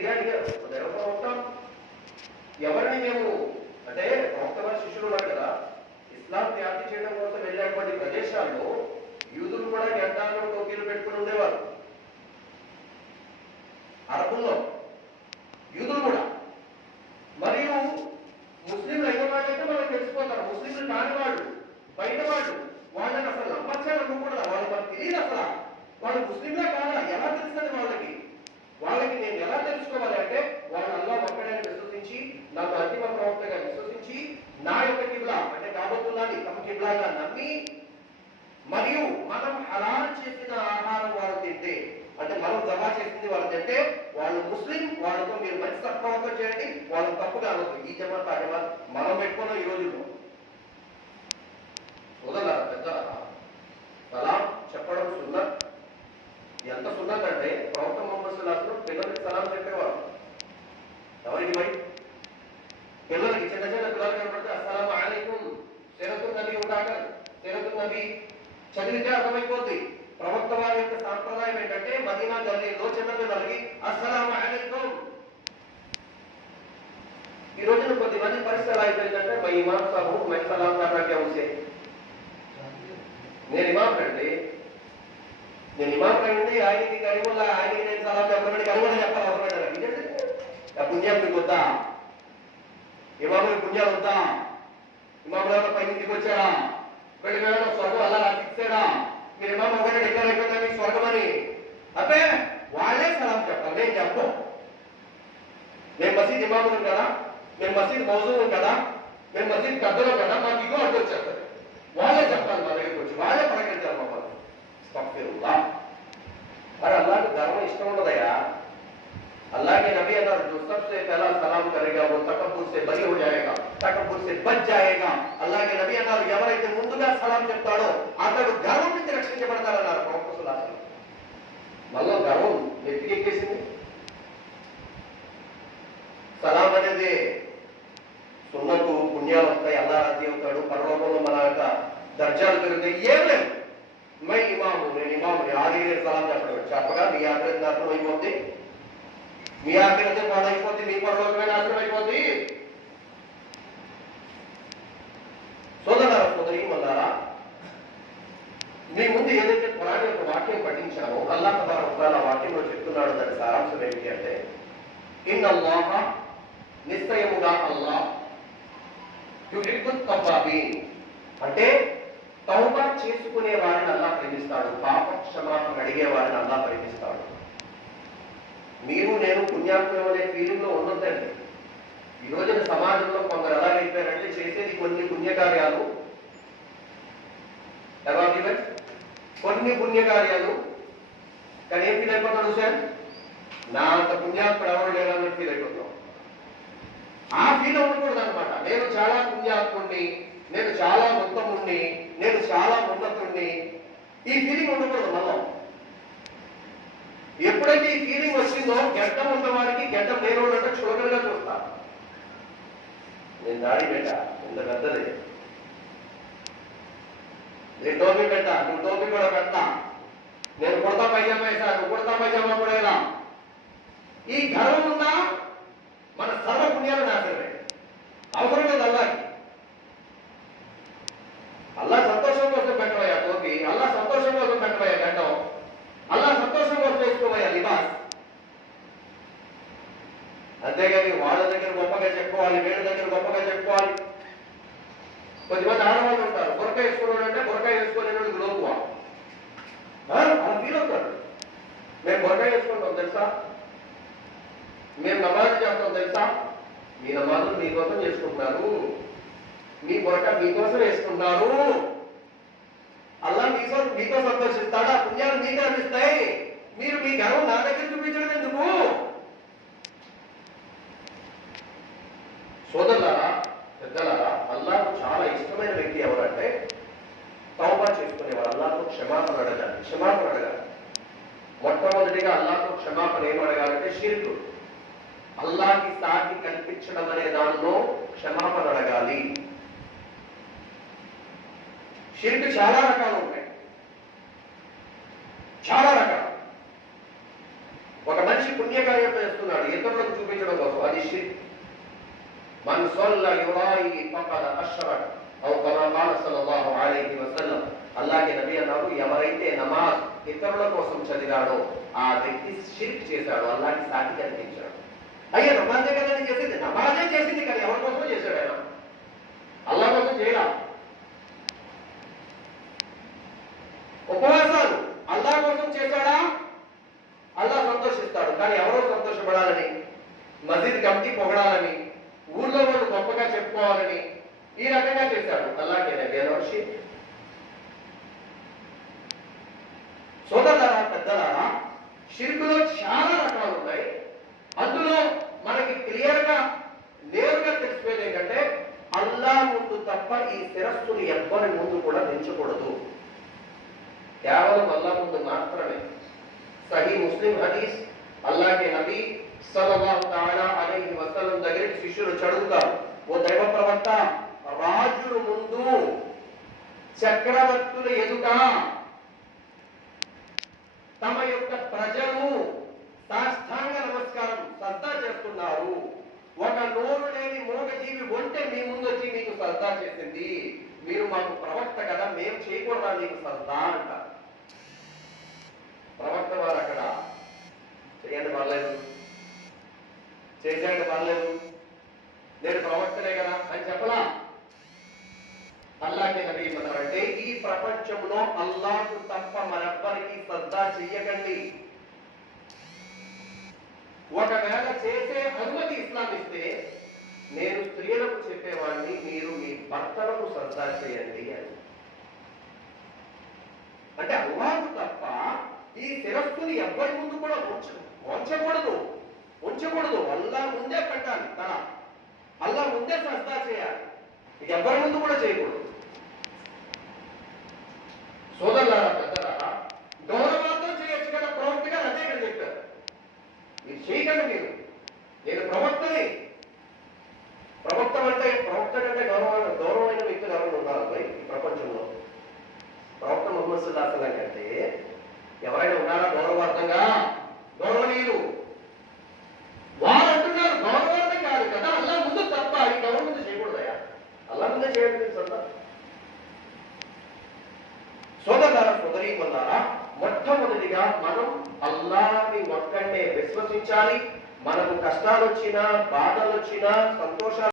ఇదే అడిగారు ఎవరిని మేము? అంటే ప్రవక్త శిష్యులు ఉన్నారు కదా. ఇస్లాం వ్యాప్తి చేయడం కోసం వెళ్ళేటువంటి ప్రదేశాల్లో యూదులు కూడా గడ్డాలు టోకీలు పెట్టుకుని ఉండేవారు. అరబుల్లో యూదులు కూడా. మరియు ముస్లింలు అయిన వాళ్ళైతే మనకు తెలిసిపోతారు. ముస్లింలు కాని వాళ్ళు బయట వాళ్ళు వాళ్ళని అసలు నమ్మచ్చా నమ్మకూడదా వాళ్ళు మనకు తెలియదు అసలు. వాళ్ళు ముస్లింలే కాదా? ఎలా తెలుస్తుంది వాళ్ళకి? వాళ్ళకి నేను ఎలా తెలుసుకోవాలి అంటే వాళ్ళు అల్లా ఒక్కడని విశ్వసించి నాకు అంతిమ ప్రవక్తగా విశ్వసించి నా యొక్క కిబ్లా అంటే కాబోతున్నాని తమ కిబ్లాగా నమ్మి మరియు మనం హలాల్ చేసిన ఆహారం వాళ్ళు తింటే అంటే మనం జమా చేసింది వాళ్ళు తింటే వాళ్ళు ముస్లిం వాళ్ళతో మీరు మంచి సత్ప్రవర్తన చేయండి వాళ్ళు తప్పుగా అనొద్దు. ఈ జమాత్ ఆ జమాత్ మనం పెట్టుకున్నాం ఈ రోజుల్లో వదలరా పెద్ద చదివితే అర్థమైపోద్ది ప్రవక్త వారి యొక్క సాంప్రదాయం ఏంటంటే మదీనా గల్లీలో చిన్నది నలిగి అస్సలం అలైకుం. ఈ రోజున కొద్దిమంది పరిస్థితి ఎలా అయిపోయిందంటే మా ఇమాం సాబు మై సలాం నాకే ఉంచే నేను ఇమాం అండి. నేను ఇమాం కండి ఆయనకి కరిముల్లా ఆయనకి నేను సలాం చెప్పమని కరిముల్లా చెప్పాలి అవసరం ఇదేంటి? పుణ్యం మీకు వద్దా? ఇమాములు పుణ్యాలు వద్దా? ఇమాములు పై ఇంటికి వచ్చారా? వెళ్ళి వెళ్ళడం స్వర్గం అలా రాసిచ్చాడా మీరు ఇమాం ఒకటే డిక్లేర్ అయిపోయిందా మీకు స్వర్గం అని అబ్బే వాళ్ళే సలాం చెప్పాలి నేను చెప్పు నేను మసీద్ ఇమాములు కదా నేను మసీద్ మౌజూ కదా నేను మసీద్ పెద్దలు కదా మాకు ఇగో అడ్డు వచ్చేస్తుంది వాళ్ళే చెప్పాలి మా దగ్గరికి వచ్చి వాళ్ళే పలకరించాలి మమ్మల్ని అస్తగ్ఫిరుల్లా. మరి అల్లాహకి ధర్మం ఇష్టం ఉండదయా अल्लाह के नबी अगर जो सबसे पहला सलाम करेगा वो तकब्बुर से बरी हो जाएगा तकब्बुर से बच जाएगा అల్లాహ్ के నబీ అన్నారు ఎవరైతే ముందుగా సలాం చెప్తాడో అతడు గర్వం ఎక్కేసింది. సలాం అనేది సున్నకు పుణ్యాలు వస్తాయి అల్లా రాజీ అవుతాడు పరలోకంలో మన యొక్క దర్జాలు పెరుగుతాయి ఏం లేదు. మై ఇమాము నేను ఇమాముని ఆది సలాం చెప్పడం. చెప్పగా మీ ఆఖరి నాశనం అయిపోద్ది. మీ ఆఖరితే పాడైపోద్ది మీ పరలోకమే నాశనం అయిపోద్ది. సోదరా సోదరి మల్లారా మీ ముందు ఏదో వాక్యం పఠించాను అల్లా తబార వాక్యంలో చెప్తున్నాడు. దాని సారాంశం ఏంటి అంటే ఇన్ అల్లాహ నిశ్చయముగా అల్లా యుహిబ్బు తవ్వాబీన్. అంటే తౌబా చేసుకునే వారిని అల్లా ప్రేమిస్తాడు. పాప క్షమాపణ అడిగే వారిని అల్లా ప్రేమిస్తాడు. మీరు నేను పుణ్యాత్మం అనే ఫీలింగ్లో ఉండొద్దండి. ఈ రోజున సమాజంలో కొందరు ఎలా అయిపోయారంటే చేసేది కొన్ని పుణ్యకార్యాలు. తర్వాత కొన్ని పుణ్యకార్యాలు. కానీ ఏం ఫీల్ అయిపోతాడు సార్ నా అంత పుణ్యాత్ముడు ఎవరు లేరు అని ఫీల్ అయిపోతాం ఆ ఫీల్ ఉండకూడదు అనమాట నేను చాలా పుణ్యాత్ముడిని నేను చాలా ఉత్తముణ్ణి నేను చాలా ఉన్నతుణ్ణి ఈ ఫీలింగ్ ఉండకూడదు మనం ఎప్పుడైతే ఈ ఫీలింగ్ వచ్చిందో గడ్డం ఉన్న వారికి గడ్డం లేని వాళ్ళంటే చులకనగా చూస్తా నేను దాడి పెట్ట ఇంత పెద్దది. నేను టోపీ పెట్టా నువ్వు టోపీ కూడా పెట్టా నేను కుడతా పైజామా వేసా నువ్వు కుడతా పైజామా కూడా వేలా ఈ గర్వం ఉందా? మన సర్వ పుణ్యాలు నాశనమే. అవసరం లేదు అల్లాకి. అల్లా సంతోషం కోసం పెట్టవయ్యా టోపీ అల్లా సంతోషం కోసం పెట్టవయ్యా గడ్డం. అల్లా సంతోషం కోసం వేసుకోవయ్యా లిబాస్. అంతేగాని వాళ్ళ దగ్గర గొప్పగా చెప్పుకోవాలి వీళ్ళ దగ్గర గొప్పగా చెప్పుకోవాలి. కొద్దిమంది ఆడవాళ్ళు ఉంటారు బురక వేసుకోవడం అంటే బురక వేసుకోలేని లోకువా అలా ఫీల్ అవుతారు మేము బురక వేసుకుంటాం తెలుసా? మేము నమాజ్ చేస్తాం తెలుసా? మీ నమాజులు మీకోసం చేసుకుంటున్నారు. మీ బురక మీకోసం వేసుకుంటారు. అల్లా మీతో మీతో సంతోషిస్తాడా? పుణ్యాలు మీకు అనిపిస్తాయి మీరు మీ గర్వం నా దగ్గర చూపించడం ఎందుకు? సోదరులారా పెద్దలారా అల్లాకు చాలా ఇష్టమైన వ్యక్తి ఎవరంటే తౌబా చేసుకునేవారు. అల్లాతో క్షమాపణ అడగాలి క్షమాపణ అడగాలి. మొట్టమొదటిగా అల్లాహ్కు క్షమాపణ ఏమడగాలంటే షిర్క్. అల్లాహ్కి సాటి కల్పించడం అనే దానిలో క్షమాపణ అడగాలి. షిర్క్ చాలా రకాలు ఉంటాయి. చాలా రకాలు. ఒక మనిషి పుణ్యకార్యం చేస్తున్నాడు ఇతరులకు చూపించడం కోసం. అది షిర్క్. మన సొల్ల యురాయి పక్కన అశ్వరాడు అవు కమా కాల సల్లల్లాహు అలైహి వసల్లం. అల్లాహ్కి నబీ అన్నారు ఎవరైతే నమాజ్ ఇతరుల కోసం చదివాడో ఆ వ్యక్తి షిర్క్ చేశాడు అల్లాహ్కి సాటి కనిపించాడు అయ్యా నమాజే కదా నేను చేసింది? నమాజే చేసింది కానీ ఎవరి కోసం చేశాడు ఆయన. అల్లా కోసం చేయరా ఉపవాసాలు అల్లా కోసం చేశాడా? అల్లా సంతోషిస్తాడు కానీ ఎవరో సంతోషపడాలని మసీద్ కమిటీ పొగడాలని ఊర్లో వాళ్ళు గొప్పగా చెప్పుకోవాలని ఈ రకంగా చేశాడు. అల్లాకే నవ్యాలోషి సోదరులారా పెద్దలారా షిర్కులో చాలా రకాలు ఉన్నాయి. అందులో మనకి క్లియర్గా నేరుగా తెలిసిపోయింది ఏంటంటే అల్లా ముందు తప్ప ఈ శిరస్సుని ఎవ్వరి ముందు కూడా దించకూడదు. కేవలం అల్లా ముందు మాత్రమే. సహీ ముస్లిం హదీస్ అల్లాహ్ నబీ సల్లల్లాహు తఆలా అలైహి వసల్లం దగ్గరికి శిష్యులు చదువుతారు. ఓ దైవ ప్రవక్త రాజుల ముందు చక్రవర్తుల ఎదుట తమ యొక్క ప్రజలు సాష్టాంగ నమస్కారం సద్దా చేస్తున్నారు. ఒక నోరు లేని మూగజీవి ఒంటే మీ ముందు వచ్చి మీకు సద్దా చేసింది. మీరు మాకు ప్రవక్త కదా మేము చేయకూడదా మీకు సద్దా అంటారు. ప్రవక్త వారు అక్కడ చేయండి పర్లేదు. చేసేయండి పర్లేదు. నేను ప్రవక్తనే కదా అని చెప్పలా అల్లాహ్కి నబీ ఏమన్నారంటే ఈ ప్రపంచంలో అల్లాకు తప్ప మరెవ్వరికి సద్దా చెయ్యకండి. ఒకవేళ చేసే అనుమతి ఇస్లాం ఇస్తే నేను స్త్రీలకు చెప్పేవాడిని మీరు మీ భర్తలకు సద్దా చేయండి అని. అంటే అల్లాకు తప్ప ఈ శిరస్సుని ఎవ్వరి ముందు కూడా ఉంచ ఉంచకూడదు. ఉంచకూడదు. అల్లా ముందే పెట్టాలి. తల. అల్లా ముందే సస్తా చేయాలి. ఇది ఎవరి ముందు కూడా చేయకూడదు. సోదరులారా పెద్దలారా గౌరవార్థం చేయొచ్చు కదా ప్రవక్త గారు అదే ఇక్కడ చెప్పారు. మీరు చేయకండి మీరు. నేను ప్రవక్తని. ప్రవక్త అంటే ప్రవక్త కంటే గౌరవ గౌరవమైన వ్యక్తులు ఎవరు ఉన్నారు అబ్బాయి ఈ ప్రపంచంలో? ప్రవక్త ముహమ్మద్ సుల్లాహం కంటే ఎవరైనా ఉన్నారా గౌరవార్థంగా? గౌరవనీయులు. వారు అంటున్నారు గౌరవార్థం కాదు కదా అల్లా ముందు తప్ప ఈ గౌరవం ముందు చేయకూడదయా అల్లా ముందే చేయండి మీరు సొంత మొట్టమొదటిగా మనం అల్లాని ఒక్కటే విశ్వసించాలి. మనకు కష్టాలు వచ్చినా బాధలు వచ్చినా సంతోషాలు